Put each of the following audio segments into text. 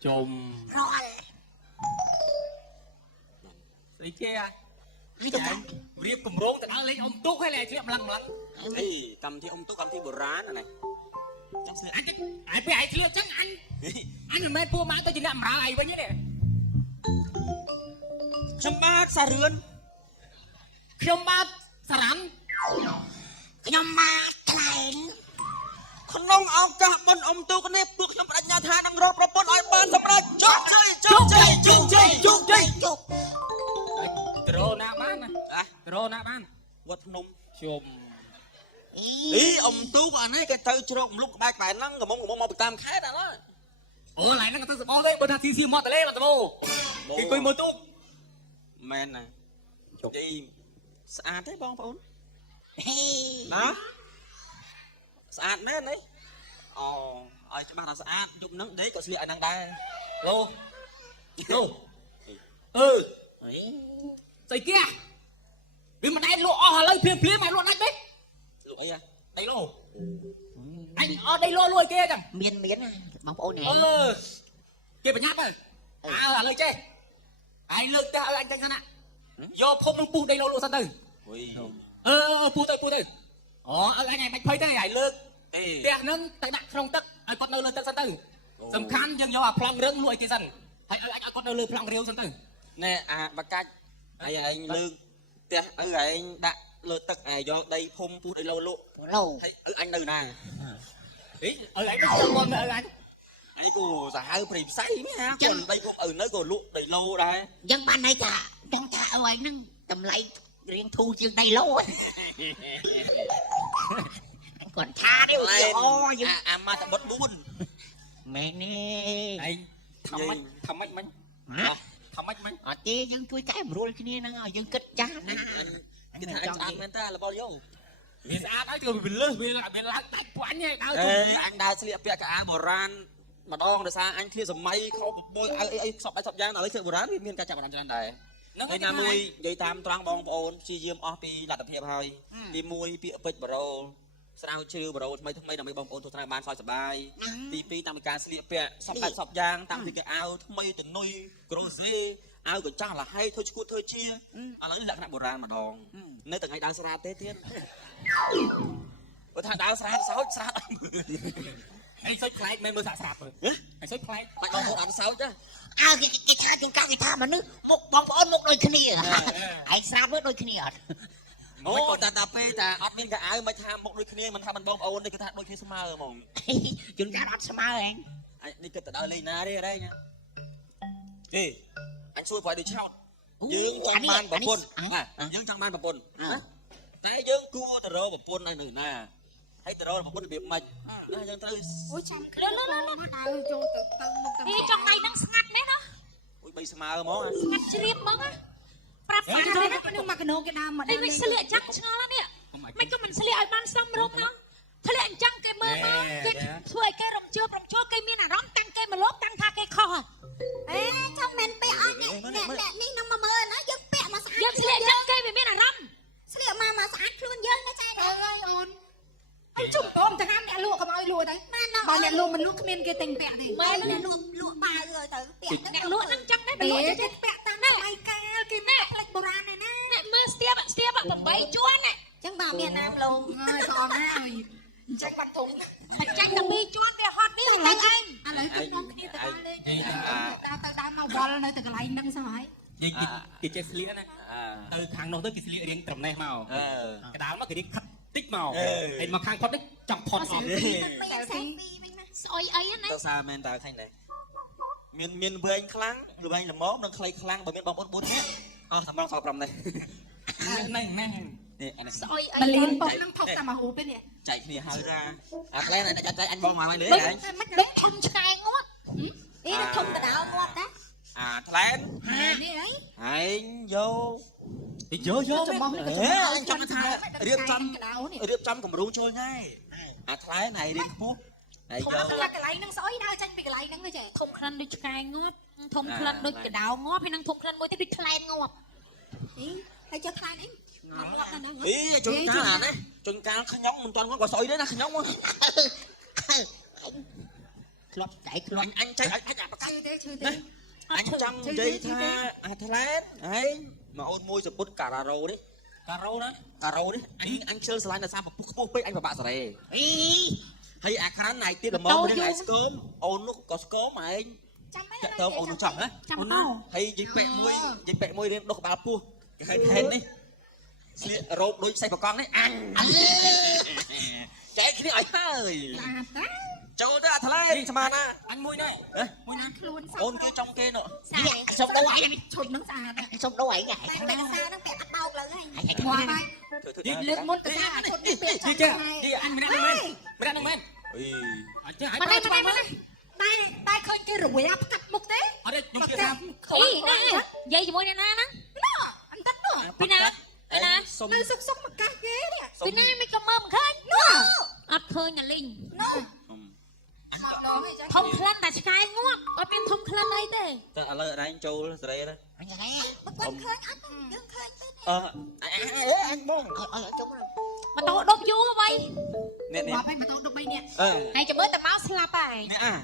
chùm rồi lấy kia ai chụp anh riêng cùng rốn thì nó lấy ông túc hay là chuyện lăng lăng ấy cầm thì ông túc cầm thì bồ rán này chắc sẽ anh phải ai chuyện chắc anh là mấy pua má tôi chỉ làm ra ai với nhé nè chấm bát xà rươn không ba sẵn nhom ma thay con ông cả bên ông túc cái này bước trong bạch nhà tha đang rộp rộp bôn ai ban sắm ra chúc chơi chụp corona ban nè corona ban quật nung chùm ý ông túc anh ấy cái từ trộm lúc bài bài năng của mong một tam khái đã đó ủa lại nó người ta sẽ bỏ đấy bên ta xì mọt lên mà tao bố cái quên một túc men này đi sạch thế bông bông hey đó sạch đấy đấy ồ ai cho bạn là sạch chụp nắng đấy có sự anh đang đây lô xây kia vì mà đây lô lấy phía mày luôn anh biết lụi à đây lô anh ở đây lô luôn kia kìa miên bóng ô này kia phải nhát rồi là lời chơi anh lực ta anh chẳng hạn ạ do không nó pu đây lô lô sân từ pu từ anh này bạch phơi thế này lực tiền nâng tại đặt trong tấc ai còn đâu lên tấc sân từ sầm khăn nhưng do plong rớn lùi kia dần hay anh còn đâu lên plong rêu sân từ nè bạc canh anh lương tiền anh đã lơ tấc này do đây phun pu đây lâu thấy anh từ này ý anh nó chưa con anh anh cô giả hơi phải say mới ha còn đây cũng ở nơi còn lụa đầy lâu đây dân ban này chả trong thả ở anh nâng tầm lấy riêng thu chương đầy lâu anh còn tha đấy mà tao bất buồn mẹ nè anh thầm mách mình chứ dân chui cái mà rồi kia nó dân kết cha cái thằng anh men ta là bao nhiêu vì sao nói chưa mình lơ vì là đặt quán nha anh đã sẽ liệp cả bồ ran mà đong là sao anh kia dùng máy không bôi ấy sọp giang nào lấy sự bồ ran miền ca chạm vào trong này đây là mùi dây tam trăng bong bồn chi diêm opi là tập hiệp hơi đi mùi bịa bịch bro sao chưa bro mấy là mấy bong bồn thuộc thằng ban soi sập bài tivi tam ca sẽ liệp sọp giang tam thì cái áo mấy từ nuôi crochet áo của cha là hay thôi chút thôi chia lấy lại cái bồ ran mà đòn nơi từng ngày đang ra tết thiên thằng đang ra sáu anh xách khai mấy mưa sạp rồi anh xách khai lại có một ăn sáu chứ cái tha chúng ta cái tha mà nước một bóng ôn một đôi kia anh sao với đôi kia ô ta pe ta ấp miếng cái áo mới tham một đôi kia mình tham mình bông ôn đây cái thằng đôi kia smart mong chúng ta ăn smart anh đi kịp tới đây nè đi ở đây nha đi anh xui phải đi chọn dương trong ban bờ pôn dương trong ban bờ pôn tại dương cua từ rô bờ pôn này nữa nè thấy từ rô bờ pôn bị mạch dương tới ôi chăm đi trong này đang ngắt đấy đó ui bây smart món ngắt chìa món á prap phá đấy đó nhưng mà cái nô cái đam mà đây mình sẽ lựa chắc chắn lắm nè mấy cái mình sẽ lựa ban xong rồi nó thế là anh chăng cái mơ cái thuê cái rồng chưa cái miếng nào rong tăng cái mà lốp tăng tha cái kho ê trong mình bẹ nè ní nó mà mơ nó dân bẹ mà sáng dân sẽ lựa chắc cái về miếng nào rong sẽ lựa mà sáng luôn dân nó trai trời ơi ôn anh chụp tôm thằng anh mẹ lụa cầm ơi lụa đấy bà mẹ lụa mình lụa cái miếng kia tình bẹ này mẹ nó lụa bà rồi tới bẹ lụa năng chắc đấy lụa chết bẹ ta nó lại cái mẹ lệch bồ ra này nè mơ stia bạn tầm bấy chuan này chẳng bảo miền Nam luôn còn ơi tranh bắn thùng tranh tầm bi chuan để hot đi lấy anh lấy cái đông kia từ lên tao màu bò này từ cái này nâng sao ấy cái chiếc xịt này từ hàng nông tới cái xịt riêng tầm này màu cái đá nó cái đi khắc tích màu thì mà khang có tích chọc thọt soi ấy này tao sao men tao thành này miền vừa anh khlang vừa anh là món nó khay khlang và miền bông bún hết thằng bông sọp rầm này này soi ấy mình liền bông năng thọc mà hú bên này chạy thì hơi ra lên này chạy anh bông ngoài nữa đấy đấy thùng chai ngót ý là thùng cái đào ngót đó lên anh vô thì vô anh trong cái thang riêng trăm cũng rú trôi ngay thái này đi phút này vô là cái lấy năng sói đâu tranh bị cái lấy năng thôi chứ thùng khăn đôi chai ngót thùng khăn đôi cái đào ngót hay năng thùng khăn môi tiếp đi khăn ngót ý hay cho khăn ấy ý chúng ta là đấy chúng ta khăn nhóng mình toàn có quả sỏi đấy là khăn nhóng lót chạy lót anh chạy anh anh chăm dây tha thà lén ấy mà ôn môi rồi bút cà rô đấy ការ៉ូណា cà rô đấy anh chơi slide là sao mà bút bút anh phải bạ sợi អី hay à khán này tiết là mong với anh scom ôn nó có scom mà anh ចាំមិន chạy tôm ôn nó chỏng á ចាំមក hay dính bẹ môi lên đốt ba pu cái hai hen đi rộp đôi say vào con đấy ăn chạy cái này ơi ស្អាតតា châu ta thà lén sao mà na អញមួយនេះ មួយណាខ្លួនសោះ ôn kia trong kia nọ ស្អាត សុំដូរអី ឈុតនឹងស្អាតតែ សុំដូរអី តែសាហ្នឹងពាក់អត់បោកឡើងហើយ ហើយ មកហើយ đi លើកមុនទៅថាឈុតនេះពាក់ đi chưa đi anhម្នាក់នឹងមែនម្នាក់នឹងមែន ui អញ្ចឹងអញ មកនេះមកនេះតែឃើញគេរវល់ផ្កាត់មុខទេ អត់ទេខ្ញុំជឿថា អីណានិយាយជាមួយអ្នកណាហ្នឹងអន្តិតនោះពីណាពីណា xong នៅសុកសុកមកកាសគេពីណាមិនក៏មើលមិនឃើញនោះអត់ឃើញណាលីងនោះធំក្លិនតែឆ្កែងាប់អត់មានធំក្លិនអីទេ ta ở đây anh châu sợi đấy អញហ្នឹង មិនឃើញអត់យើងឃើញទៅ anh bông ចុំ ម៉ូតូដុបយូរអ្វី nè nè មកហើយម៉ូតូដុប3នាក់ ờ ហើយចាំមើលតែមកស្លាប់ហើយ nè à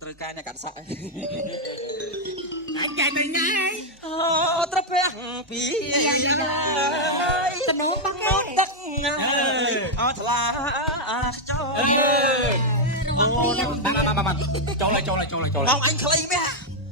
trời cay này cắn sại អញចែកទៅណាហើយ trấp phe pí តំណូនបាក់គេ tắc thà la châu អើអូនមកចូលហើយចូលហើយចូលហើយចូលហើយ mong anh khay mẹ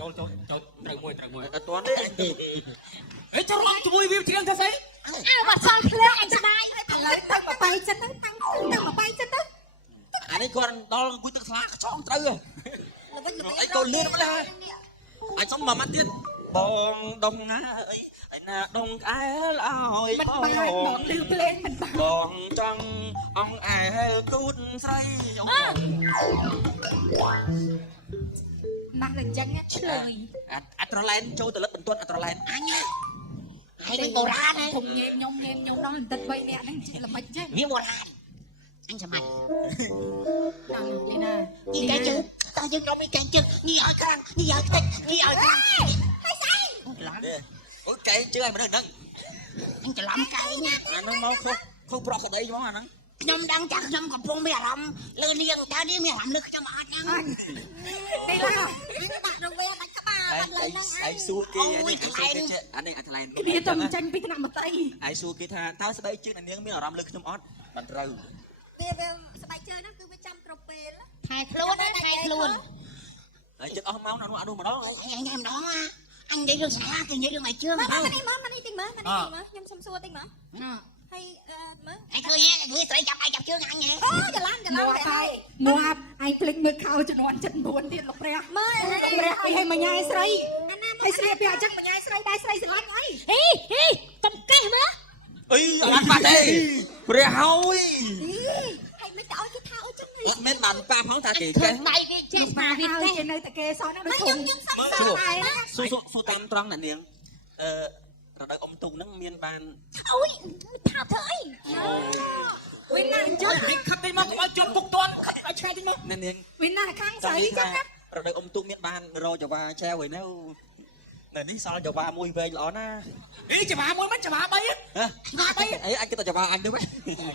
ចូលត្រូវមួយត្រូវមួយ ở toán đấy anh អេចូលរំជាមួយវាច្រៀងទៅស្អី អើបាត់សល់ភ្លើងអញស្ដាយឥឡូវតាំងមកបាយចិត្តទៅតាំងមកបាយចិត្តទៅ anh ấy còn đo cuốiទឹកthà chọn trâu rồi anh còn liên lắm là anh sống mà mắt tiết bong đông á ơi anh là đông cái ơi មិនបានបងលឺភ្លេងមិនបាន bong trăng ông ai cút say ông ណាស់តែអញ្ចឹងឆ្លើយ Atrolenចូលទៅលិតបន្ទាត់ Atrolen អញហើយនឹងបុរាណហ្នឹង ខ្ញុំញៀមខ្ញុំដល់បន្តិច3នាក់ហ្នឹងជាល្មិចចេះ វាបុរាណអញចាំអញ តាមនិយាយណា ញីកែជើងតែយើងខ្ញុំញីកែជើងញីឲ្យខ្លាំងញីឲ្យតិចញីឲ្យខ្លាំងហើយស្អី ôi cái chưa ai mà đừng អញច្រឡំកែណា à nó mau khôngប្រកក្តីហ្មងអាហ្នឹង ខ្ញុំដឹងចាខ្ញុំកំពុងមានអារម្មណ៍លើនាងតើនាងមានអារម្មណ៍លើខ្ញុំអត់ហ្នឹង đây là những bạn đồng về đánh các bà lần năng anh su kia anh này Atrolen គ្នាទៅចាញ់ពីថ្នាក់មតី ai su kia tha taoស្បែកជើងនាងមានអារម្មណ៍លើខ្ញុំអត់មិនត្រូវ វាស្បែកជើងហ្នឹងគឺវាចាំត្រពេល ថែខ្លួនថែខ្លួន ហើយចិត្តអស់ម៉ោងណានោះអានោះម្ដង អញម្ដងអញនិយាយរឿងសាលាគេនិយាយរឿងឲ្យជើង មកនេះតិចមើលខ្ញុំសុំសួរតិចមើលហើយមើល អញឃើញគេស្រីចាប់ដៃចាប់ជើងអញហ៎ អូច្រឡំហើយងាប់ឯងភ្លេចមើលខោចំនួន79ទៀតលោកព្រះមើលលោកព្រះអីឲ្យមកញ៉ាយស្រីហើយស្រីពីអញ្ចឹងមកញ៉ាយស្រីដែរស្រីស្រឡាញ់អីហីកំកេះមើល អីអត់បាត់ទេព្រះហើយ ហើយមិនទៅឲ្យគេថាអញ្ចឹង អត់មែនបានប៉ាផងតាគេ ឃើ គេ ញដៃគេចេះ មកវាគេនៅតែគេសោះហ្នឹងដូចខ្ញុំសួរតាមត្រង់ណានាងរដូវអ៊ំទុកហ្នឹងមានបាន អូយថាធ្វើអីវិញណាអញ្ចឹង ខិតទៅមកកុំឲ្យជន់ពុកតន់ខិតឲ្យឆ្ងាយទៅមក ណានាង វិញណាខាងស្រីចឹងណា រដូវអ៊ំទុកមានបានរោចវាចែវហើយនៅនេះសល់ចវាមួយវែងល្អណា អីច្បាមួយមិនច្បា3 ហ៎អីអញគិតតែចវាអញទៅហ៎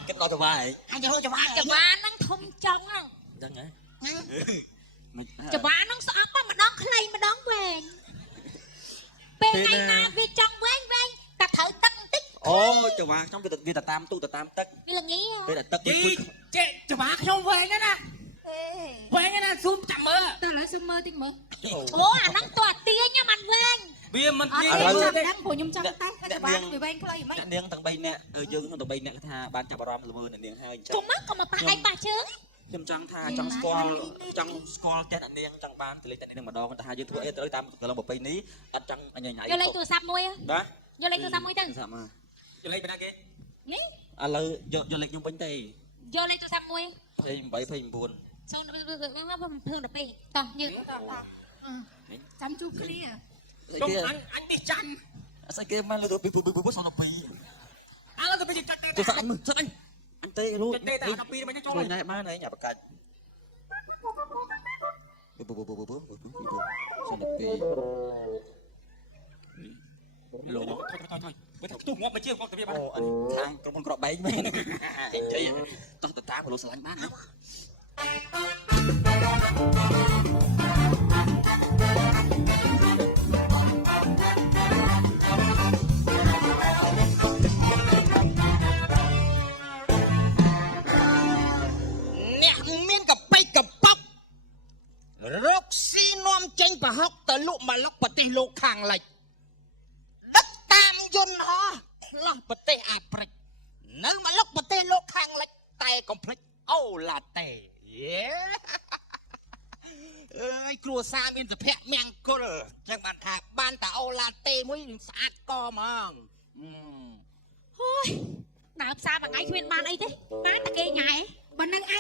គិតដល់ចវាហី អញទៅរកច្បាស់ ចបាហ្នឹងធំចឹងហ្នឹង ចឹងហ៎ ចបាហ្នឹងស្អប់ម្ដងខ្លីម្ដងវែងពេលថ្ងៃណាវាចង់វែងតែត្រូវទឹកបន្តិច អូចវាខ្ញុំវាទៅតាមទូទៅតាមទឹក វាល្ងី ពេលតែទឹកវា ចេះច្បាខ្ញុំវែងណាវែងណាស៊ូមចាំមើល តើឥឡូវស៊ើមើលតិចមើលអូអាហ្នឹងតើទាញមិនវែង វាមិន អត់ និ ទេ យាយ ចាំដឹងព្រោះខ្ញុំចង់តាំងចបាវាវែងខ្លីមិន អ្នកនាងទាំង3នាក់យើងទាំង3នាក់ថាបានចាប់អារម្មណ៍ល្មើអ្នកនាងហើយអញ្ចឹង គុំមកកុំមកប៉ះដៃប៉ះជើង ខ្ញុំចង់ថាចង់ស្គាល់ចិត្តអ្នកនាងចង់បានទៅលេខអ្នកនាងម្ដងថាយើងធ្វើអីត្រូវតាមកន្លងប្រពៃនេះអត់ចង់ញ៉ៃ យកលេខទូរស័ព្ទមួយ បាទ យកលេខទូរស័ព្ទមួយទៅ សាប់មក លេខបណ្ណាគេ នេះ ឥឡូវយកលេខខ្ញុំវិញទេ យកលេខទូរស័ព្ទមួយ 28 29 សូនហ្នឹងភឿងដល់ពេកតោះយើងតោះចាំជួបគ្នា ចុះអញនេះចាំ អស្អីគេមកលើទៅពីសង2 ឥឡូវទៅកាត់ ទៅសាក់អញមើលអញទេលូ ទេតែ12មិនចូល ជួយណែបានហើយញ៉ាំបកាច់សង2លោក ថយបើទុះងាប់មកជាងគាត់ទៅវាបាន អូខាងក្រុមក្របបែកមែនចៃតោះទៅតាមលោកស្រឡាញ់បានណា លក់មកលុកប្រទេសលោកខាងលិចដឹកតាមយន្តហោះឆ្លោះប្រទេសអាហ្វ្រិកនៅមកលុកប្រទេសលោកខាងលិចតែកុំភ្លេចអូឡាតេយេអើយគ្រួសារមានសុភមង្គលចឹងបានថាបានតែអូឡាតេមួយស្អាតកហ្មង អូយដើរផ្សារមួយថ្ងៃគ្មានបានអីទេបានតែគេញ៉ៃបើនឹងឯ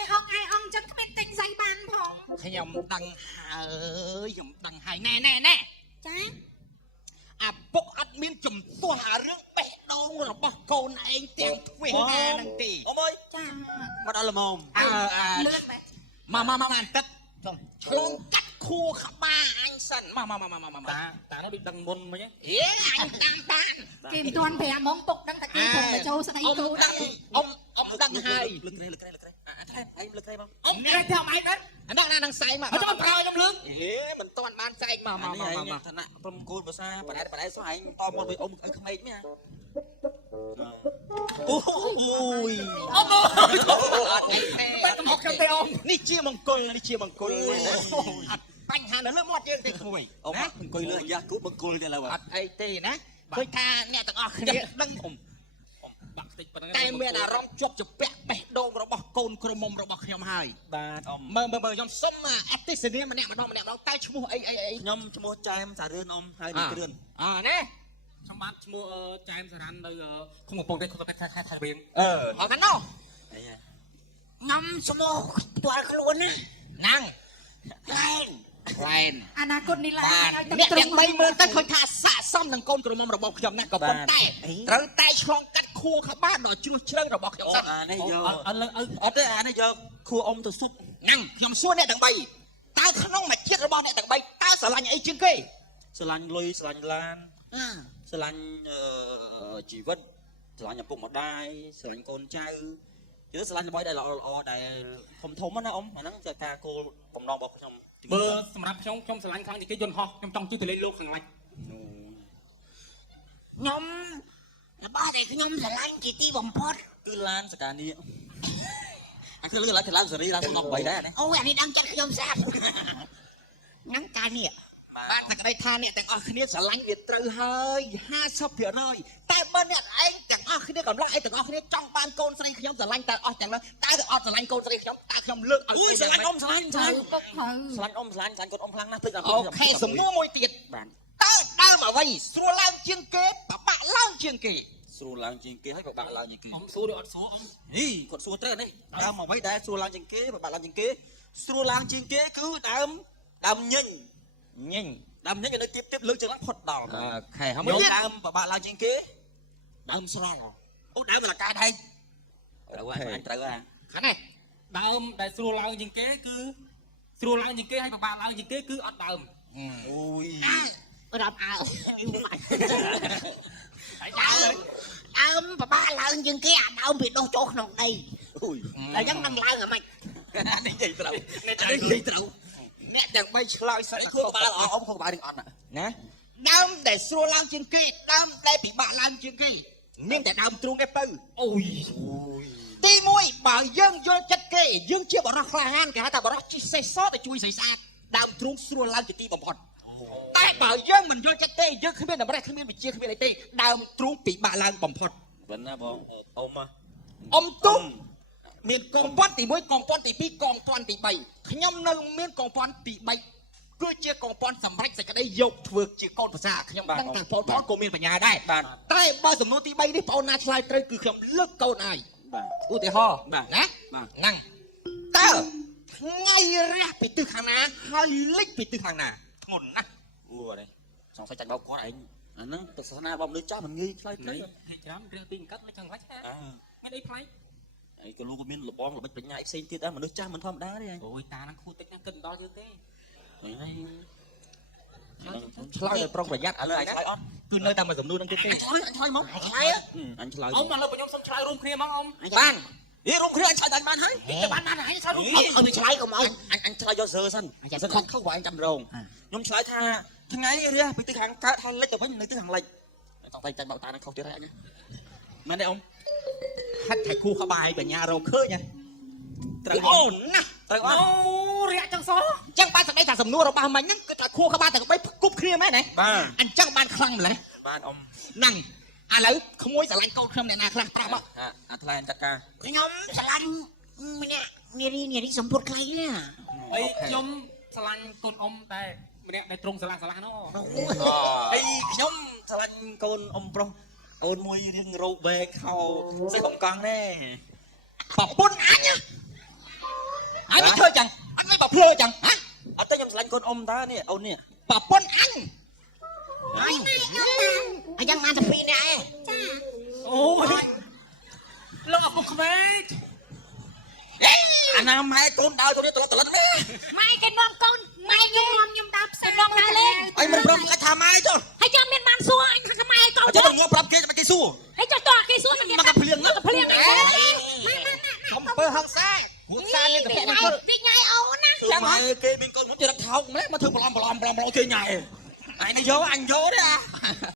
ងចឹងគ្មានទិញស្អីបានផង ខ្ញុំដឹងហើយខ្ញុំដឹងហើយណែ ចា អាពុកអត់មានចំទាស់អារឿងបេះដូងរបស់កូនឯងទាំងទ្វេណានឹងទេ អមអើយ ចា មកដល់ល្មម លឿនបែ មកបន្តិចឆ្លងកាត់ខួរក្បាលអញសិនមក តានោះដូចដឹងមុនមិញ អេអញតាមបាន គេមិនទាន់5ម៉ោងពុកដឹងតែគេពុកទៅចូលស្ដីគូ ដឹងអ៊ំដឹងហើយ លើកក្រែអាថែឯងលើកក្រែមក អ៊ំនិយាយថាអីហ្នឹងអាហ្នឹងនឹងសែងមកអត់ប្រោយខ្ញុំលឿងអេមិនទាន់បានសែងមក ឋានៈព្រមគូលភាសាបដែតសោះឯងតមកវិញអ៊ំឲ្យក្មេងនេះអូយ អ៊ំអត់អីទេមកខ្ញុំទេអ៊ំនេះជាមង្គលអត់បញ្ហានៅលើមាត់យើងទេគួយ អ៊ំអង្គុយលើអាយ៉ាគូបង្គលទេឡើយ អត់អីទេណាឃើញថាអ្នកទាំងអស់គ្នាដឹងអ៊ំ បាក់តិចប៉ុណ្ណឹង តែមានអារម្មណ៍ជាប់ជាពាក់បេះដូងរបស់កូនក្រមុំរបស់ខ្ញុំហើយ បាទអ៊ំ មើលខ្ញុំសុំអតិសនាម្នាក់ម្ដងតែឈ្មោះអី ខ្ញុំឈ្មោះចែមសារឿនអ៊ំហើយនេះគ្រឿន ណែ ខ្ញុំបានឈ្មោះចែមសារ៉ាន់នៅក្នុងកំពង់ទេខេត្តរៀង អត់ណោះ អី ខ្ញុំឈ្មោះផ្ទាល់ខ្លួនណាហ្នឹងខ្លែង អនាគតនេះឡើងឲ្យ អ្នកទាំង3មើលទៅឃើញថាស័កសមនឹងកូនក្រមុំរបស់ខ្ញុំណាក៏ប៉ុន្តែត្រូវតែឆ្លងកាត់ខួរក្បាលដល់ជ្រោះជ្រៅរបស់ខ្ញុំសិន អានេះយក អត់ អត់ទេអានេះយកខួរអ៊ំទៅស៊ុប ហ្នឹងខ្ញុំសួរអ្នកទាំង3តើក្នុងមួយជាតិរបស់អ្នកទាំង3តើស្រឡាញ់អីជាងគេ ស្រឡាញ់លុយស្រឡាញ់ឡានស្រឡាញ់ជីវិតស្រឡាញ់ឪពុកម្ដាយស្រឡាញ់កូនចៅគឺស្រឡាញ់អ្វីដែលល្អដែលធំណាអ៊ំអាហ្នឹងគឺការគោលបំណងរបស់ខ្ញុំ បើសម្រាប់ខ្ញុំស្រឡាញ់ខ្លាំងជាងគេយន្តហោះខ្ញុំចង់ជួយទៅលេងលោកខាងលិច ខ្ញុំរបស់ដែលខ្ញុំស្រឡាញ់ជាទីបំផុត គឺឡានសកានីអាគឺលើកឡានសេរីឡានសំណ3ដែរណា អូអានេះដឹងចិត្តខ្ញុំស្អាតហ្នឹងការនេះបានតែក្តីថាអ្នកទាំងអស់គ្នាស្រឡាញ់វាត្រូវហើយ50%តែបើអ្នកឯងទាំងអស់គ្នាកំឡុងឯងទាំងអស់គ្នាចង់បានកូនស្រីខ្ញុំស្រឡាញ់តែអស់ទាំងនោះតែអត់ស្រឡាញ់កូនស្រីខ្ញុំតែខ្ញុំលើកឲ្យ អូយស្រឡាញ់អ៊ំស្រឡាញ់ ពុកហើយ ស្រឡាញ់អ៊ំស្រឡាញ់កូនអ៊ំខ្លាំងណាស់ភ្លេច អូខេសំណួរមួយទៀត បាទ តើដើមអ្វីស្រួលឡើងជាងគេបបាក់ឡើងជាងគេ ស្រួលឡើងជាងគេហើយក៏បាក់ឡើងជាងគេ អ៊ំសួរឬអត់សួរអ៊ំ នេះគាត់សួរត្រូវនេះដើមអ្វីដែលស្រួលឡើងជាងគេបាក់ឡើងជាងគេស្រួលឡើងជាងគេគឺដើមញញដើមញញនៅទៀតលើកចឹងផុតដល់ អូខេហើយ មកដើមបាក់ឡើងជាងគេដើមស្រល់អូដើមលកាដែរត្រូវហើយអញត្រូវហើយ ខាងនេះ ដើមដែលស្រួលឡើងជាងគេគឺស្រួលឡើងជាងគេហើយពិបាកឡើងជាងគេគឺអត់ដើម អូយ រាប់អើ ហើយដើម ដើមបបាក់ឡើងជាងគេអាដើមវាដុះចូលក្នុងដី អូយ តែយ៉ាងនឹងឡើងអាម៉េច នេះនិយាយត្រូវ អ្នកទាំង3ឆ្លើយសិន ខួរក្បាលល្អអ៊ំខួរក្បាលនឹងអត់ណា ដើមដែលស្រួលឡើងជាងគេដើមដែលពិបាកឡើងជាងគេមានតែដើមទ្រូងឯពៅ អូយ ទី1បើយើងយល់ចិត្តគេយើងជាបរិសុទ្ធក្លាហានគេហៅថាបរិសុទ្ធជិះសេះសទៅជួយស្រីស្អាតដើមទ្រូងស្រួលឡើងជាទីបំផុតតែបើយើងមិនយល់ចិត្តទេយើងគ្មានតម្រេះគ្មានវិជាគ្មានអីទេដើមទ្រូងពិបាកឡើងបំផុត ប៉ុណ្ណាបងអ៊ំ អ៊ំទុំមានកងពាន់ទី1កងពាន់ទី2កងពាន់ទី3ខ្ញុំនៅមានកងពាន់ទី3គឺជាកងពាន់សម្រាប់សេចក្តីយកធ្វើជាកូនភាសាខ្ញុំដឹងថាបងប្អូនក៏មានបញ្ញាដែរ បាទ តែបើសំណួរទី3នេះបងអូនណាឆ្លើយត្រូវគឺខ្ញុំលើកកូនហើយ បាទ ឧទាហរណ៍ បាទ ណា បាទ ហ្នឹងតើថ្ងៃរះពីទិសខាងណាហើយលិចពីទិសខាងណាធ្ងន់ណាស់ អូនេះសង្ស័យចាច់បោកគាត់ឯងអាហ្នឹងទស្សនារបស់មនុស្សចាស់មិនងាយឆ្លើយត្រូវ ហេតុច្រើនរឿងពីកាត់នៅខាងលិចហ៎មានអីប្លែក ហើយក៏លោកក៏មានលបងល្បិចបញ្ញាផ្សេងទៀតដែរមនុស្សចាស់មិនធម្មតាទេ អូយតានឹងខួរតិចណាស់គិតដល់យើងទេ ហើយ ឆ្លើយឲ្យប្រុងប្រយ័ត្នឥឡូវអញឆ្លើយអត់គឺនៅតែមួយសំណួរហ្នឹងទៀតទេ អញឆ្លើយមក ឆ្លើយ អញឆ្លើយ អ៊ំមកលើខ្ញុំសុំឆ្លើយរួមគ្នាមកអ៊ំ បាន ហេរំគ្នាអញឆ្លើយតែបានហើយ បានហើយឆ្លើយឲ្យឆ្លើយកុំឲ្យ អញឆ្លើយយកសើសិនសិនខុសបើអញចាំរងខ្ញុំឆ្លើយថាថ្ងៃរះពីទិសខាងកើតថាលិចទៅវិញនៅទិសខាងលិចតោះតែចាច់បោកតានឹងខុសទៀតហើយអញមែនទេអ៊ំ ហាត់តែគូក្បាលឲ្យបញ្ញារកឃើញ ត្រូវ អូនណា ត្រូវអស់ រាក់ចឹងសោះ ចឹងបានសក្តីថាសំណួររបស់មិញហ្នឹងគឺត្រូវខួរក្បាលទាំង3គប់គ្នាមែនទេ បាទ អញ្ចឹងបានខ្លាំងម្ល៉េះ បានអ៊ំ ហ្នឹងឥឡូវក្មួយស្រឡាញ់កូនខ្ញុំអ្នកណាខ្លះប្រាប់មក អាថ្លែងតការ ខ្ញុំស្រឡាញ់ម្នាក់នារីសម្ពុតខ្លីណា អីខ្ញុំស្រឡាញ់កូនអ៊ំតែម្នាក់ដែលត្រង់ស្រឡាញ់នោះ អីខ្ញុំស្រឡាញ់កូនអ៊ំប្រុសអូនមួយរៀងរោបបែកខោសិកំកង់ណែ ប្រពន្ធអញអញធ្វើចឹងអញមិនបើភ្លើចឹងហ៎ អត់ទេខ្ញុំស្រឡាញ់កូនអ៊ំតើនេះអូននេះ ប្រពន្ធអញអញ្ចឹងបានតែពីរនាក់ឯង អូយលោកអពុកក្មេក អាណាម៉ែកូនដើរទៅនេះត្រឡប់មែ ម៉ែគេនាំកូនម៉ែខ្ញុំដើរផ្សេងរងដើរលេង អីមិនប្រាប់អាចថាម៉ែចុះ ហើយចាំមានបានសួរអញថាម៉ែកូន អញ្ចឹងងើប្រាប់គេគេសួរ ហើយចុះតើគេសួរមិន មកកភ្លៀង មកភ្លៀងអី ខ្ញុំពើហងសាហួតសានេះតែពាក់នឹងគាត់ ពីញ៉ៃអូនណា ចាំម៉ែគេមានកូនខ្ញុំជិះរកថោកម្លេះមកធ្វើប្លំគេញ៉ៃឯនេះយកអញយកទេ